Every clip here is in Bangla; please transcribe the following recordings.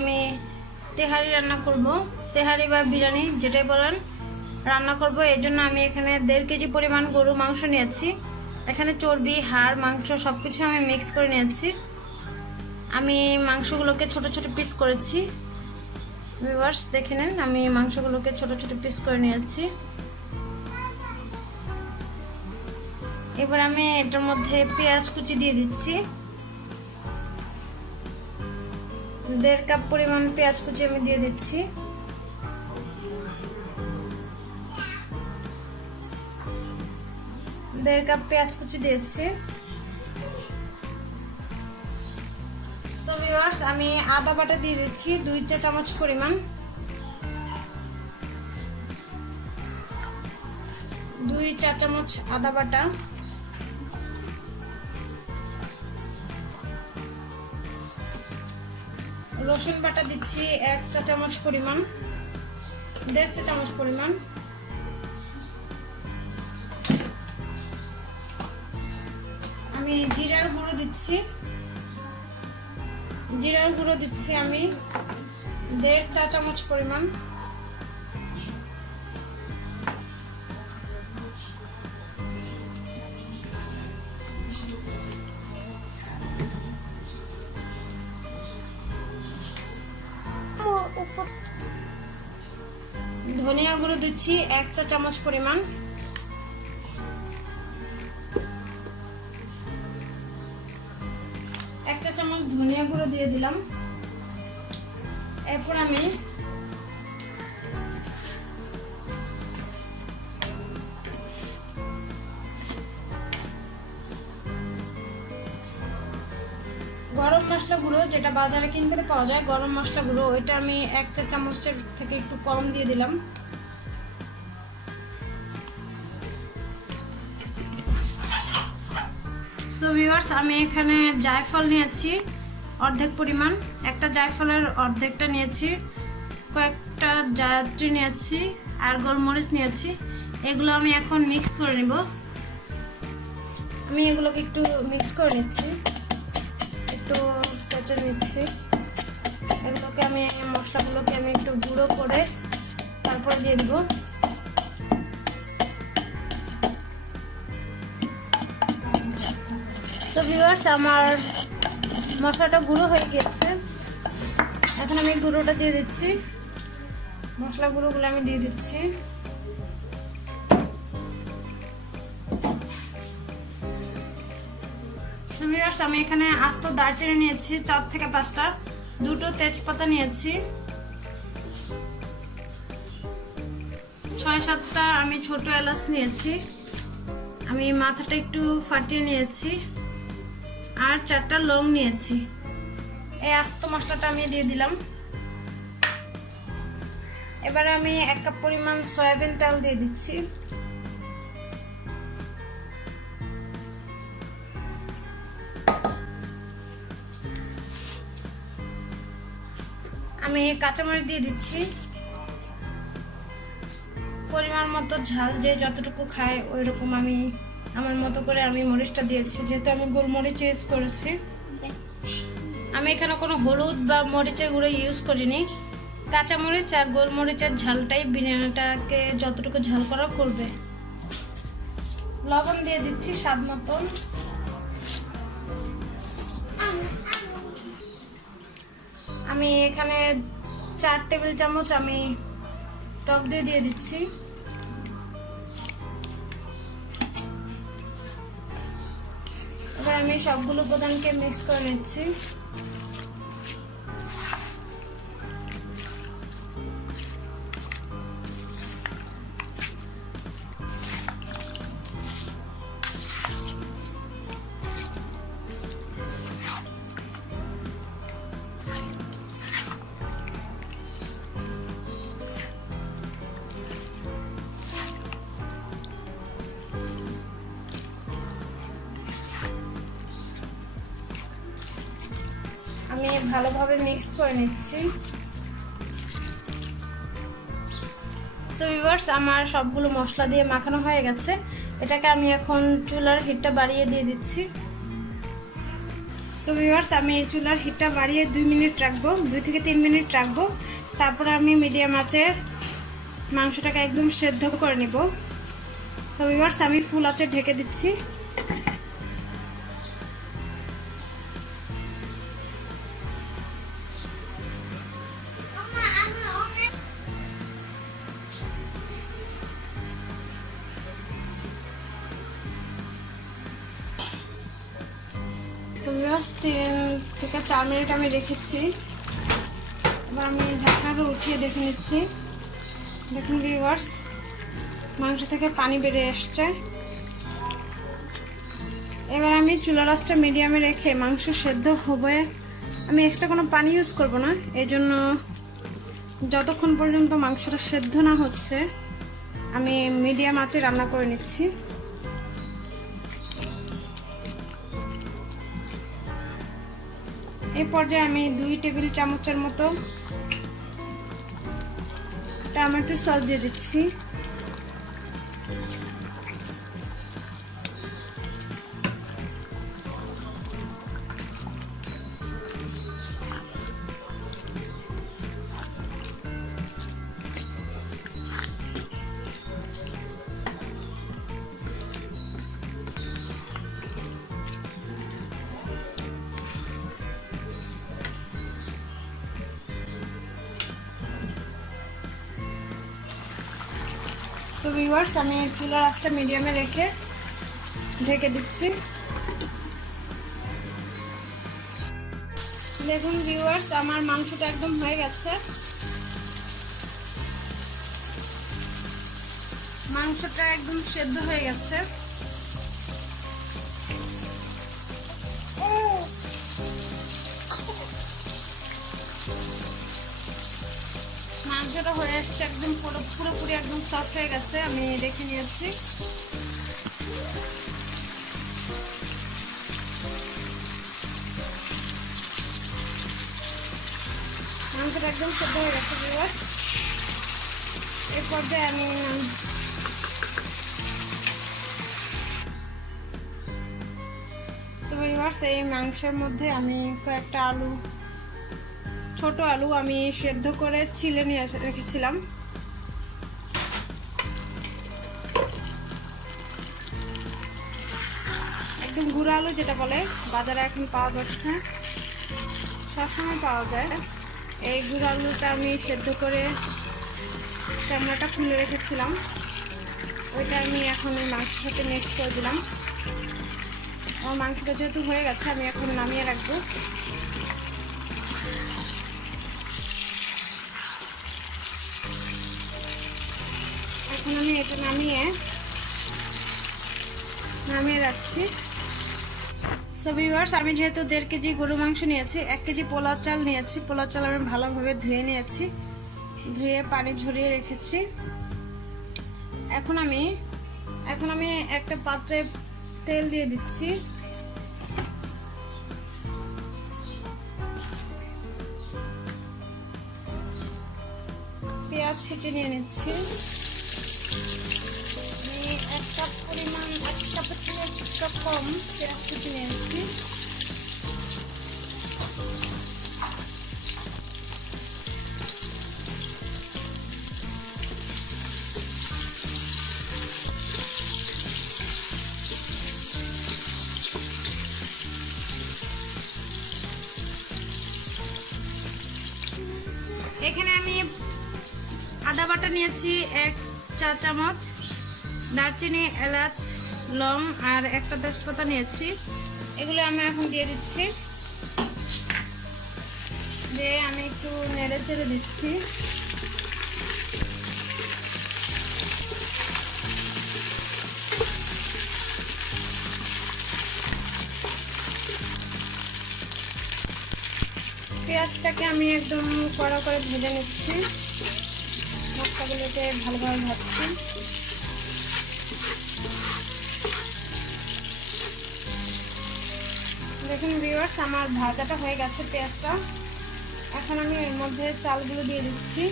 আমি তেহারি রান্না করব, তেহারি বা বিরিয়ানি যেটাই বলেন রান্না করব। এই জন্য আমি এখানে 1.5 কেজি পরিমাণ গরু মাংস নিয়েছি। এখানে চর্বি, হাড়, মাংস সব কিছু আমি মিক্স করে নিয়েছি। আমি মাংসগুলোকে ছোট ছোট পিস করেছি। ভিউয়ার্স দেখে নেন, আমি মাংসগুলোকে ছোট ছোট পিস করে নিয়েছি। এবার আমি এটার মধ্যে পেঁয়াজ কুচি দিয়ে দিচ্ছি। 1.5 কাপ পরিমাণ পেঁয়াজ কুচি আমি দিয়ে দিচ্ছি। দেড় কাপ পেঁয়াজ কুচি দিয়েছি। সো ভিউয়ার্স, আমি আদা বাটা দিয়ে দিচ্ছি 2 চা চামচ পরিমাণ। 2 চা চামচ আদা বাটা। রসুন বাটা দিচ্ছি 1 চা চামচ পরিমাণ, 1.5 চা চামচ পরিমাণ। আমি জিরার গুঁড়ো দিচ্ছি। জিরার গুঁড়ো দিচ্ছি আমি 1.5 চা চামচ পরিমাণ। ধনিয়া গুঁড়ো দিচ্ছি 1 চা চামচ পরিমাণ। এক চা চামচ ধনিয়া গুঁড়ো দিয়ে দিলাম। এরপর আমি গরম মশলা গুঁড়ো, যেটা বাজারে কিনতে পাওয়া যায় গরম মশলা গুঁড়ো, ওইটা আমি 1 চা চামচের থেকে একটু কম দিয়ে দিলাম। সো ভিউয়ার্স, আমি এখানে জায়ফল নিয়েছি অর্ধেক পরিমাণ। একটা জায়ফলের অর্ধেকটা নিয়েছি। কয়েকটা জায়ত্রী নিয়েছি আর গোলমরিচ নিয়েছি। এগুলো আমি এখন মিক্স করে নেব। আমি এগুলোকে একটু মিক্স করে নিচ্ছি, একটু সেচে নিচ্ছি। এগুলোকে আমি মশলাগুলোকে আমি একটু গুঁড়ো করে তারপর দিয়ে দেবো। তো ভিউয়ার্স, আমার মশলাটা গুঁড়ো হয়ে গেছে। এখন আমি গুঁড়োটা দিয়ে দিচ্ছি। মশলা গুঁড়োগুলো আমি দিয়ে দিচ্ছি। তো ভিউয়ার্স, আমি এখানে আস্ত দারচিনি নিয়েছি 4 থেকে 5টা, 2টো তেজপাতা নিয়েছি, 6-7টা আমি ছোট এলাচ নিয়েছি। আমি মাথাটা একটু ফাটিয়ে নিয়েছি আর 4টা লং নিয়েছি। এই আস্ত মশলাটা আমি দিয়ে দিলাম। এবারে আমি 1 কাপ পরিমাণ সয়াবিন তেল দিয়ে দিচ্ছি। আমি কাঁচামরিচ দিয়ে দিচ্ছি পরিমাণ মতো, ঝাল যে যতটুকু খায় ওই রকম আমি আমার মতো করে আমি মরিচটা দিয়েছি, যেহেতু আমি গোলমরিচ ইউজ করেছি। আমি এখানে কোনো হলুদ বা মরিচের গুঁড়ো ইউজ করিনি। কাঁচামরিচ আর গোলমরিচের ঝালটাই বিরিয়ানিটাকে যতটুকু ঝাল করা করবে। লবণ দিয়ে দিচ্ছি স্বাদ মতন। আমি এখানে 4 টেবিল চামচ আমি টক দই দিয়ে দিচ্ছি। এবার আমি সবগুলো উপাদানকে মিক্স করে নিচ্ছি। আমি ভালোভাবে মিক্স করে নিচ্ছি। তো ভিউয়ার্স, আমার সবগুলো মশলা দিয়ে মাখানো হয়ে গেছে। এটাকে আমি এখন চুলার হিটটা বাড়িয়ে দিয়ে দিচ্ছি। সো ভিউয়ার্স, আমি চুলার হিটটা বাড়িয়ে 2 মিনিট রাখবো, 2 থেকে 3 মিনিট রাখবো। তারপরে আমি মিডিয়াম আঁচে মাংসটাকে একদম সেদ্ধ করে নিব। সো ভিউয়ার্স, আমি ফুল আঁচে ঢেকে দিচ্ছি। তো ভিউয়ার্স, 3 থেকে 4 মিনিট আমি রেখেছি। এবার আমি ঢাকনাটা উঠিয়ে দেখে নিচ্ছি। দেখুন ভিউয়ার্স, মাংস থেকে পানি বেরিয়ে আসছে। এবার আমি চুলার আঁচটা মিডিয়ামে রেখে মাংস সেদ্ধ হবে, আমি এক্সট্রা কোনো পানি ইউজ করব না। এই জন্য যতক্ষণ পর্যন্ত মাংসটা সেদ্ধ না হচ্ছে আমি মিডিয়াম আঁচে রান্না করে নিচ্ছি। এই পর্যায়ে আমি 2 টেবিল চামচের মতো টমেটো সস দিয়ে দিচ্ছি। তো ভিউয়ার্স, আমি চুলার আঁচটা মিডিয়ামে রেখে ঢেকে দিচ্ছি। দেখুন ভিউয়ার্স, আমার মাংসটা একদম হয়ে গেছে। মাংসটা একদম সেদ্ধ হয়ে গেছে। মাংসটা হয়ে আসছে, একদম পুরোপুরি একদম সফট হয়ে গেছে। আমি দেখে নিয়েছি। মাংসটা একদম সেদ্ধ হয়ে গেছে ভিউয়ার্স। এই পর্যায়ে আমি এই মাংসের মধ্যে আমি কয়েকটা আলু, ছোট আলু আমি সেদ্ধ করে ছিলে নিয়ে রেখেছিলাম, একদম গুঁড়ো আলু যেটা বলে, বাজারে এখন পাওয়া যাচ্ছে, সবসময় পাওয়া যায়। এই গুঁড়ো আলুটা আমি সেদ্ধ করে চামড়াটা খুলে রেখেছিলাম, ওইটা আমি এখন এই মাংসের সাথে মিক্স করে দিলাম। আমার মাংসটা যেহেতু হয়ে গেছে, আমি এখন নামিয়ে রাখবো। এখন আমি এটা নামিয়ে রাখছি। সো ভিউয়ার্স, আমি যেহেতু 1.5 কেজি গরু মাংস নিয়েছি, 1 কেজি পোলাও চাল নিয়েছি। পোলাও চাল আমি ভালোভাবে ধুয়ে নিয়েছি, ধুয়ে পানি ঝরিয়ে রেখেছি। এখন আমি একটা পাত্রে তেল দিয়ে দিচ্ছি। পেঁয়াজ কুচি নিয়ে নিচ্ছি। আমি 1 কাপ পরিমাণ, 1 কাপের থেকে একটু কম পেঁয়াজ কুচি নিয়ে নিচ্ছি। এখানে আমি আদা বাটা নিয়েছি 1 চা চামচ, দারচিনি, এলাচ, লং আর একটা তেজপাতা নিয়েছি। এগুলো আমি এখন দিয়ে দিচ্ছি, দিয়ে আমি একটু নেড়ে চেড়ে দিচ্ছি। পেঁয়াজটাকে আমি একদম কড়া করে ভেজে নিচ্ছি, মশলাগুলোকে ভালোভাবে ভাজছি। দেখুন ভিউয়ার্স, আমার ভাজাটা হয়ে গেছে পেঁয়াজটা। এখন আমি এর মধ্যে চালগুলো দিয়ে দিচ্ছি।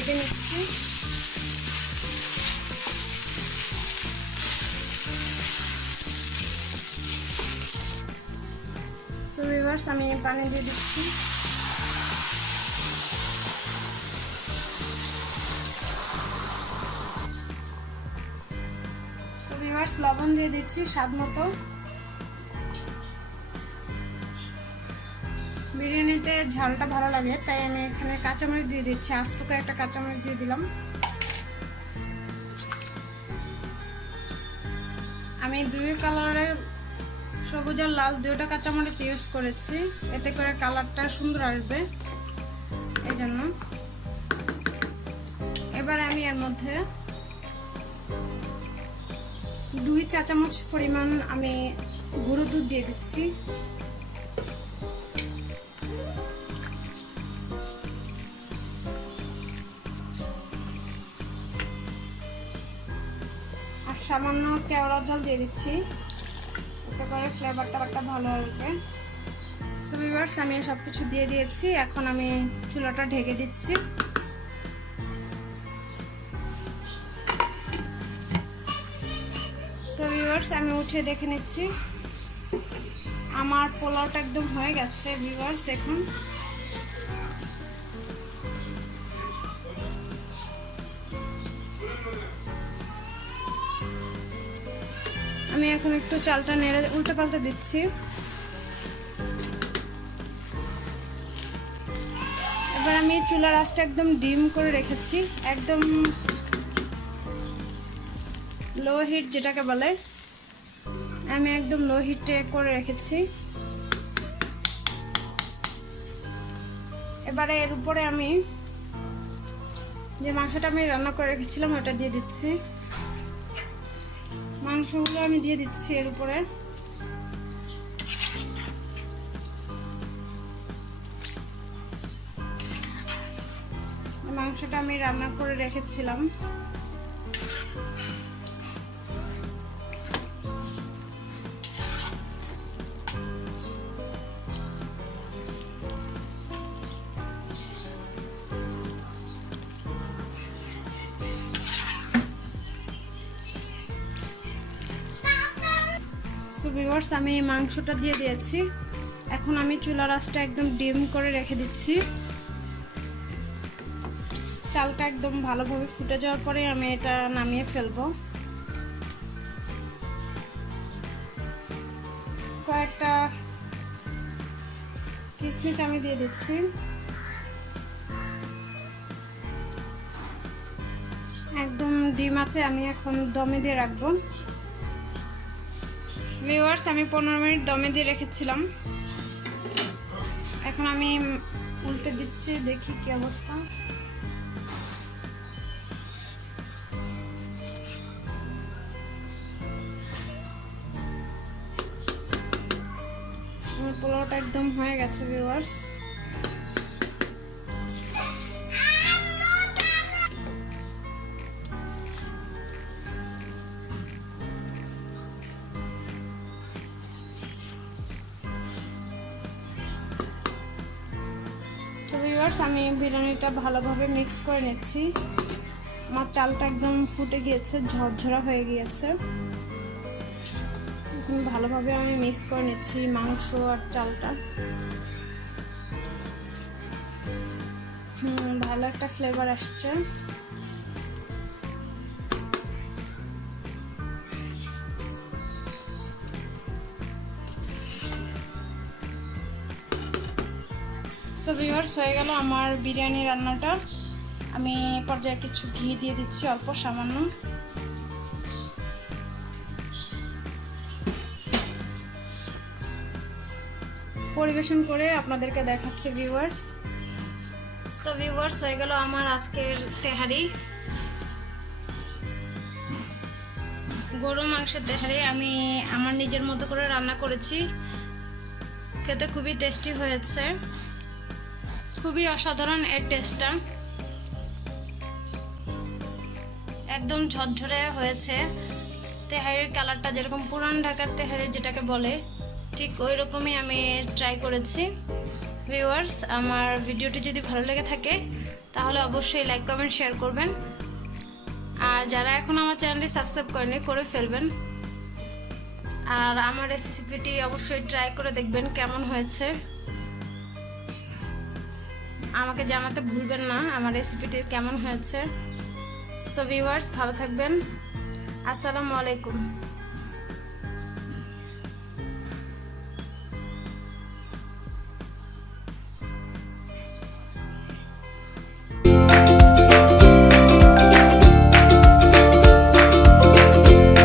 ঢেকে নিচ্ছি। সো ভিউয়ার্স, আমি পানি দিয়ে দিচ্ছি। সো ভিউয়ার্স, লবণ দিয়ে দিচ্ছি স্বাদ মতো। বিরিয়ানিতে ঝালটা ভালো লাগে, তাই আমি এখানে কাঁচামরিচ দিয়ে দিচ্ছি। আস্ত একটা কাঁচামরিচ দিয়ে দিলাম। আমি দুই কালারের, সবুজ আর লাল, দুইটা কাঁচামরিচ ইউজ করেছি, এতে করে কালারটা সুন্দর আসবে, এই জন্য। এবার আমি এর মধ্যে 2 চা চামচ পরিমাণ আমি গুঁড়ো দুধ দিয়ে দিচ্ছি। আর সামান্য কেওড়া জল দিয়ে দিচ্ছি, এতে করে ফ্লেভারটা ভালো আসবে। সো ভিউয়ার্স, আমি সবকিছু দিয়ে দিয়েছি। এখন আমি চুলাটা ঢেকে দিচ্ছি। তো ভিউয়ার্স, আমি উঠে দেখে নিচ্ছি, আমার পোলাওটা একদম হয়ে গেছে। ভিউয়ার্স দেখুন, আমি এখন একটু চালটা নেড়ে উল্টে পাল্টে দিচ্ছি। এবার আমি চুলার আঁচটা একদম ডিম করে রেখেছি, একদম লো হিট যেটাকে বলে, আমি একদম লো হিটে করে রেখেছি। এবারে এর উপরে আমি যে মাংসটা আমি রান্না করে রেখেছিলাম ওটা দিয়ে দিচ্ছি। মাংসগুলো আমি দিয়ে দিচ্ছি এর উপরে। মাংসটা আমি রান্না করে রেখেছিলাম। সো ভিউয়ার্স, আমি মাংসটা দিয়ে দিয়েছি। এখন আমি চুলার আঁচটা একদম ডিম করে রেখে দিচ্ছি। চালটা একদম ভালোভাবে ফুটে যাওয়ার পরে আমি এটা নামিয়ে ফেলবো। কয়েকটা কিশমিশ আমি দিয়ে দিচ্ছি। একদম ডিম আছে, আমি এখন দমে দিয়ে রাখবো। ভিউয়ার্স, আমি 15 মিনিট দমে দিয়ে রেখেছিলাম। এখন আমি উল্টে দিচ্ছি, দেখি কি অবস্থা। আমার পোলাওটা একদম হয়ে গেছে ভিউয়ার্স। আমি বিরিয়ানিটা ভালোভাবে মিক্স করে নিচ্ছি। আমার চালটা একদম ফুটে গিয়েছে, ঝরঝরা হয়ে গিয়েছে। এখন ভালোভাবে আমি মিক্স করে নিচ্ছি মাংস আর চালটা। ভালো একটা ফ্লেভার আসছে। সো ভিউয়ার্স, হয়ে গেল আমার বিরিয়ানি রান্নাটা। আমি পর্যায়ে কিছু ঘি দিয়ে দিচ্ছি, অল্প সামান্য। পরিবেশন করে আপনাদেরকে দেখাচ্ছি ভিউয়ার্স। সো ভিউয়ার্স, হয়ে গেল আমার আজকের তেহারি, গরু মাংসের তেহারি। আমি আমার নিজের মতো করে রান্না করেছি, খেতে খুবই টেস্টি হয়েছে, খুবই অসাধারণ এর টেস্টটা। একদম ঝরঝরে হয়েছে। তেহারির কালারটা যেরকম পুরান ঢাকার তেহারি যেটাকে বলে, ঠিক ওই রকমই আমি ট্রাই করেছি। ভিউয়ার্স, আমার ভিডিওটি যদি ভালো লেগে থাকে তাহলে অবশ্যই লাইক কমেন্ট শেয়ার করবেন। আর যারা এখন আমার চ্যানেলটি সাবস্ক্রাইব করেনি করে ফেলবেন। আর আমার রেসিপিটি অবশ্যই ট্রাই করে দেখবেন কেমন হয়েছে, আমাকে জানাতে ভুলবেন না আমার রেসিপিটি কেমন হয়েছে। সো ভিউয়ার্স, ভালো থাকবেন। আসসালামু আলাইকুম।